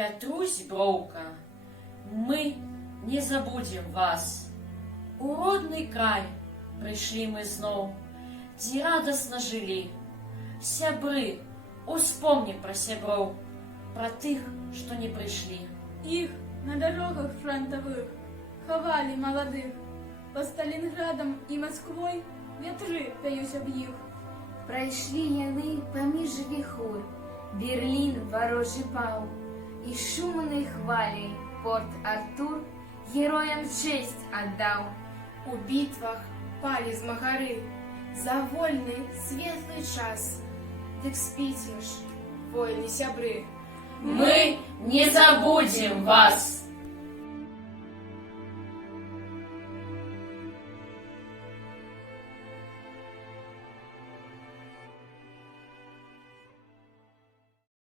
Пятрусь, броўка, мы не забудем вас. У родны край прыйшлі мы зноў, дзе радасна жылі. Сябры, успомнім пра сяброў, пра тых, што не прыйшлі. Іх на дарогах фронтавых хавалі маладых. Па Сталінградам і Масквой вятры пяюць аб іх. Прайшлі яны паміж віхур, Берлін варожы паў, і шумнай хваляй Порт-Артур героям чэсць аддаў. У бітвах палі змагары за вольны светлы час. Дык спіце ж, воіны сябры, Мы не забудем вас!